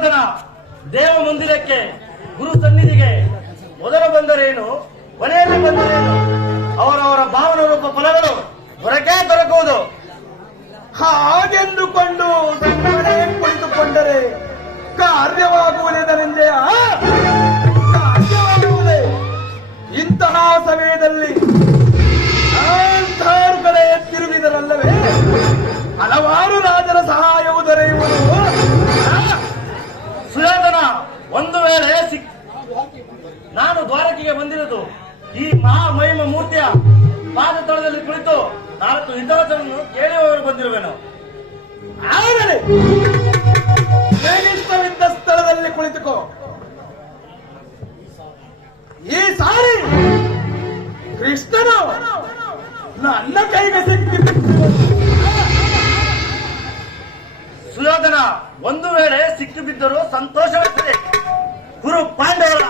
ಸುಯೋಧನ ದೇವ ಮಂದಿರಕ್ಕೆ ಗುರು ಸನ್ನಿಧಿಗೆ ಮೊದಲು ಬಂದರೇನು, ಕೊನೆಯಲ್ಲಿ ಬಂದರೇನು, ಅವರವರ ಭಾವನ ರೂಪ ಫಲಗಳು ಹೊರಗೆ ದೊರಕುವುದು. ಹಾಗೆಂದುಕೊಂಡು ಸುಮ್ಮನೆ ಕುಳಿತುಕೊಂಡರೆ ಕಾರ್ಯವಾಗುವುದೇ ಕಾರ್ಯವಾಗುವುದೇ? ಇಂತಹ ಸಮಯದಲ್ಲಿ ಅಂಥಾರು ಕಡೆ ತಿರುಗಿದರಲ್ಲವೇ ಹಲವಾರು ರಾಜರ ಸಹಾಯವು ದೊರೆಯುವುದು. ಸುಯೋಧನ, ಒಂದು ವೇಳೆ ನಾನು ದ್ವಾರಕೆಗೆ ಬಂದಿರುವುದು ಈ ಮಹಾಮಹಿಮ ಮೂರ್ತಿಯ ಪಾದ ತಳದಲ್ಲಿ ಕುಳಿತು 4 ಹಿತವಚನವನ್ನು ಕೇಳುವವರು ಬಂದಿರುವೆನು. ಆಗಲೇ ಇಷ್ಟವಿದ್ದ ಸ್ಥಳದಲ್ಲಿ ಕುಳಿತುಕೋ. ಈ ಸಾರಿ ಕೃಷ್ಣನು ನನ್ನ ಕೈಗೆ ಸಿಕ್ಕಿ ಸುಯೋಧನ, ಒಂದು ವೇಳೆ ಸಿಕ್ಕಿ ಬಿದ್ದರೂ ಸಂತೋಷವಾಗುತ್ತದೆ. ಕುರು ಪಾಂಡವರ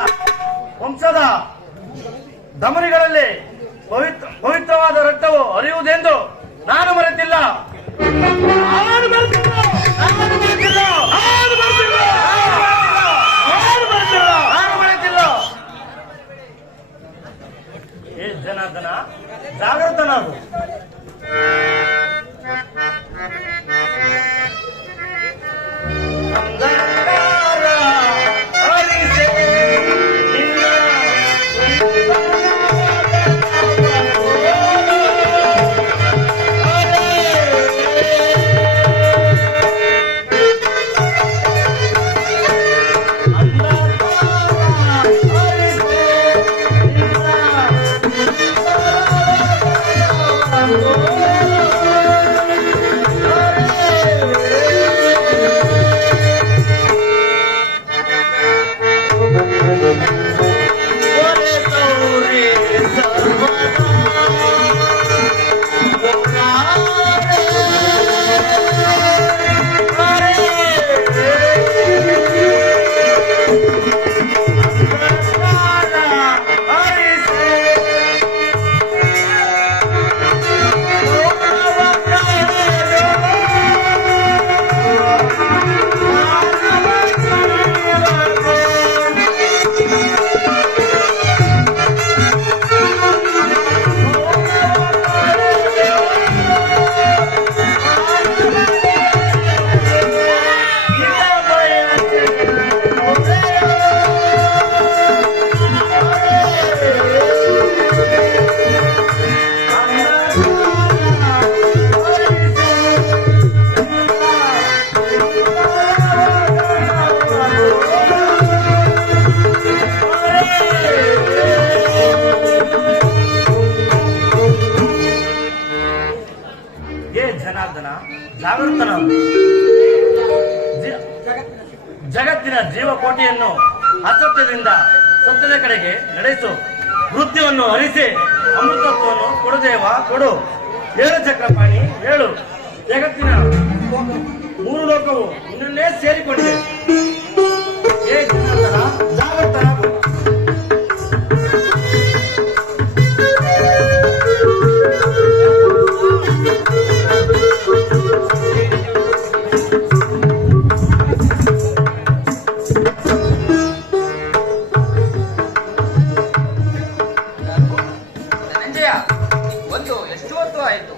ವಂಶದ ಧಮನಿಗಳಲ್ಲಿ ಪವಿತ್ರವಾದ ರಕ್ತವು ಹರಿಯುವುದೆಂದು ನಾನು ಮರೆತಿಲ್ಲ. ಏ ಜನಾರ್ದನ, ಜಾಗೃತನಾಗು. ಜಗತ್ತಿನ ಜೀವಕೋಟಿಯನ್ನು ಅಸತ್ಯದಿಂದ ಸತ್ಯದ ಕಡೆಗೆ ನಡೆಸು. ಮೃತ್ಯುವನ್ನು ಹರಿಸಿ ಅಮೃತತ್ವವನ್ನು ಕೊಡುದೇವ ಕೊಡು. 7 ಚಕ್ರಪಾಣಿ 7 ಜಗತ್ತಿನ 3 ಲೋಕವು ನಿನ್ನನ್ನೇ ಸೇರಿಕೊಂಡಿದೆ. ಏ ಜನಾರ್ದನ, ಜಾಗೃತನಾಗು. ಎಷ್ಟು ಹೊತ್ತು ಆಯಿತು?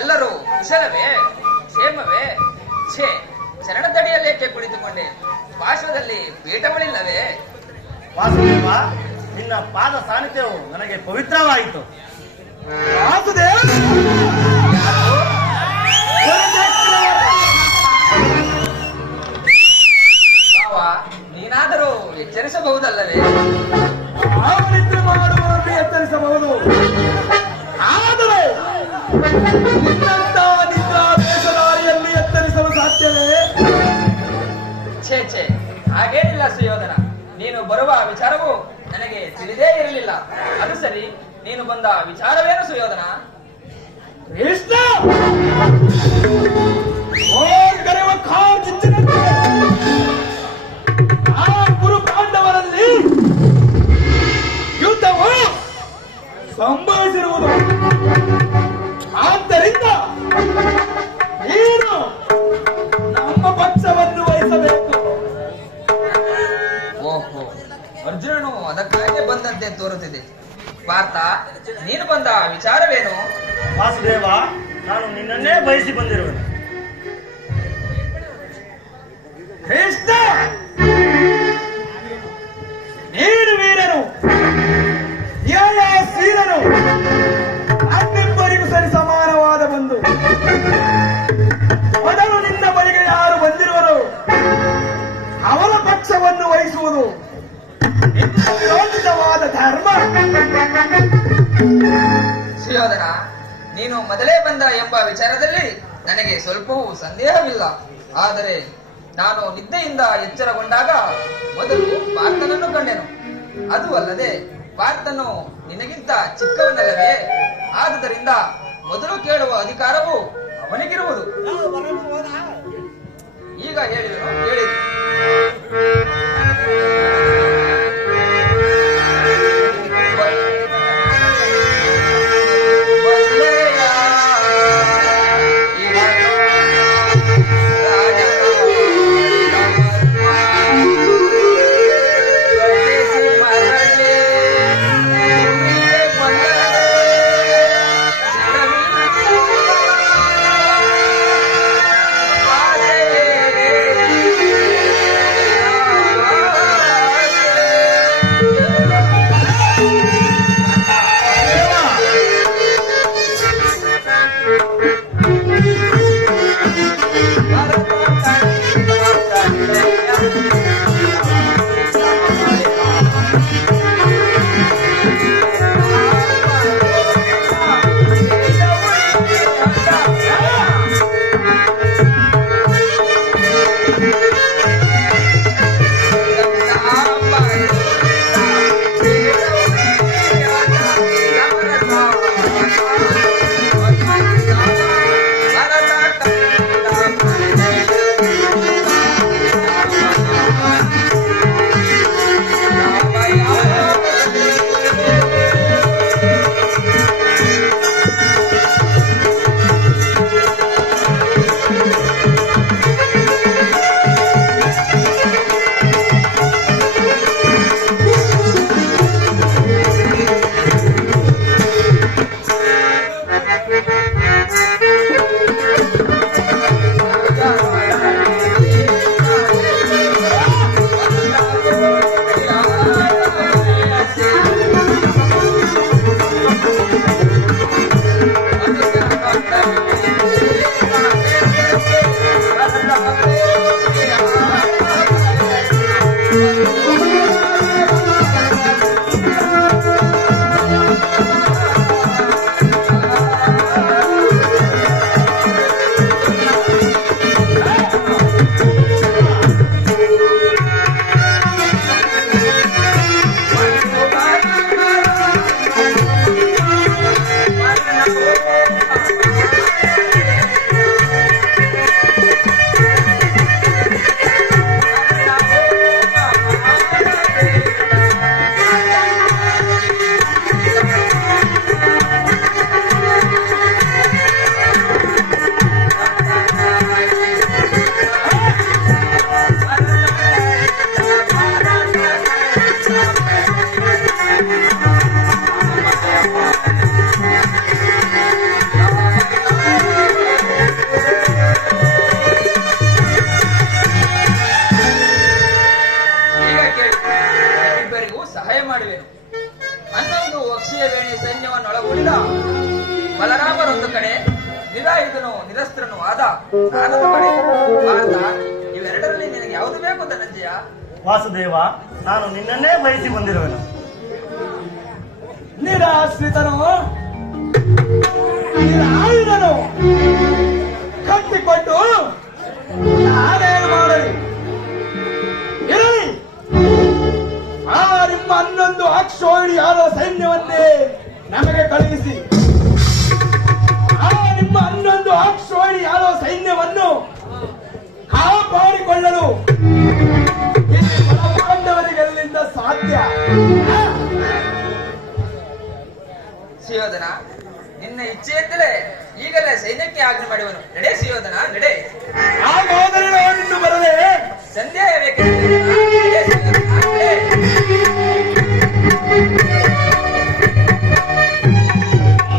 ಎಲ್ಲರೂ ಕುಶಲವೇ, ಕ್ಷೇಮವೇ? ಛೇ, ಚರಣದಡಿಯಲ್ಲೇಕೆ ಕುಳಿತುಕೊಂಡೆ? ಪಾರ್ಶ್ವದಲ್ಲಿ ಪೀಠಗಳಿಲ್ಲವೇ? ವಾಸುದೇವ, ನಿನ್ನ ಪಾದ ಸಾನ್ನಿಧ್ಯವು ನನಗೆ ಪವಿತ್ರವಾಯಿತು. ಭಾವ, ನೀನಾದರೂ ಎಚ್ಚರಿಸಬಹುದಲ್ಲವೇ? ಅವನಿದ್ರೆ ಮಾಡುವವರನ್ನು ಎಚ್ಚರಿಸಬಹುದು. ಆದರೆ ನಿದ್ರಾವೇಶಧಾರಿಯಲ್ಲಿ ಎತ್ತರಿಸಲು ಸಾಧ್ಯವೇ? ಛೇ ಛೇ, ಹಾಗೇನಿಲ್ಲ ಸುಯೋಧನ. ನೀನು ಬರುವ ವಿಚಾರವು ನನಗೆ ತಿಳಿದೇ ಇರಲಿಲ್ಲ. ಅದು ಸರಿ, ನೀನು ಬಂದ ವಿಚಾರವೇನು ಸುಯೋಧನ? ಕೃಷ್ಣ ಆ ಗುರು ಪಾಂಡವರಲ್ಲಿ ಯುದ್ಧವು ಸಂಭವಿಸಿರುವುದು. ಆದ್ದರಿಂದ ನೀನು ನಮ್ಮ ಪಕ್ಷವನ್ನು ವಹಿಸಬೇಕು. ತೋರುತ್ತಿದೆ. ಪಾರ್ಥ, ನೀನು ಬಂದ ವಿಚಾರವೇನು? ವಾಸುದೇವ, ನಾನು ನಿನ್ನನ್ನೇ ಬಯಸಿ ಬಂದಿರುವೆನು. ಕೃಷ್ಣ, ನೀನು ವೀರನು, ನ್ಯಾಯಶೀಲನು, ಅನ್ನಿಬ್ಬರಿಗೂ ಸರಿ ಸಮಾನವಾದ ಬಂಧು. ಮೊದಲು ನಿನ್ನ ಬಳಿಗೆ ಯಾರು ಬಂದಿರುವರು ಅವರ ಪಕ್ಷವನ್ನು ವಹಿಸುವುದು ನಿನ್ನ ವಿರೋಚಿತವಾದ ಧರ್ಮ. ಸುಯೋಧನ, ನೀನು ಮೊದಲೇ ಬಂದ ಎಂಬ ವಿಚಾರದಲ್ಲಿ ನನಗೆ ಸ್ವಲ್ಪವೂ ಸಂದೇಹವಿಲ್ಲ. ಆದರೆ ನಾನು ನಿದ್ದೆಯಿಂದ ಎಚ್ಚರಗೊಂಡಾಗ ಮೊದಲು ಪಾರ್ಥನನ್ನು ಕಂಡೆನು. ಅದು ಅಲ್ಲದೆ ಪಾರ್ಥನು ನಿನಗಿಂತ ಚಿಕ್ಕವನಲ್ಲವೇ? ಆದುದರಿಂದ ಮೊದಲು ಕೇಳುವ ಅಧಿಕಾರವು ಅವನಿಗಿರುವುದು. ಈಗ ಹೇಳಿದನು, ಹೇಳಿದನು. ಬಲರಾಮರೊಂದು ಕಡೆ, ನಿರಾಯುಧನು ನಿರಸ್ತ್ರನು ಆದ ನಾನೊಂದು ಕಡೆ. ಭಾರತ, ಇವೆರಡರಲ್ಲಿ ನಿನಗೆ ಯಾವುದು ಬೇಕು ಧನಂಜಯ? ವಾಸುದೇವ, ನಾನು ನಿನ್ನನ್ನೇ ಬಯಸಿ ಬಂದಿರುವೆನು. ನಿರಾಶ್ರಿತನು, ನಿರಾಯುಧನು ಕಟ್ಟಿಕೊಂಡು ನಾನೇನು ಮಾಡಲಿ? ಇರಲಿ, ಆ ನಿಮ್ಮ 11 ಅಕ್ಷೋಹಿಣಿಯಾದ ಸೈನ್ಯವನ್ನೇ ನಮಗೆ ಕಳುಹಿಸಿ ಆ ನಿಮ್ಮ 11 ಅಕ್ಷೋಹಿಣಿಯಾದ ಸೈನ್ಯವನ್ನು ಕಾಪಾಡಿಕೊಳ್ಳಲು ಈ ಪಾಂಡವರಿಗೆಲ್ಲಿಂದ ಸಾಧ್ಯ? ಸುಯೋಧನ, ನಿನ್ನ ಇಚ್ಛೆಯಿಂದಲೇ ಈಗಲೇ ಸೈನ್ಯಕ್ಕೆ ಆಜ್ಞೆ ಮಾಡುವನು. ನಡೆ ಸುಯೋಧನ, ನಡೆ. ಹಾಗಾದರೆ ನಾನಿನ್ನು ಬರಲೇ? ಸಂದೇಹ ಬೇಕಿದೆ.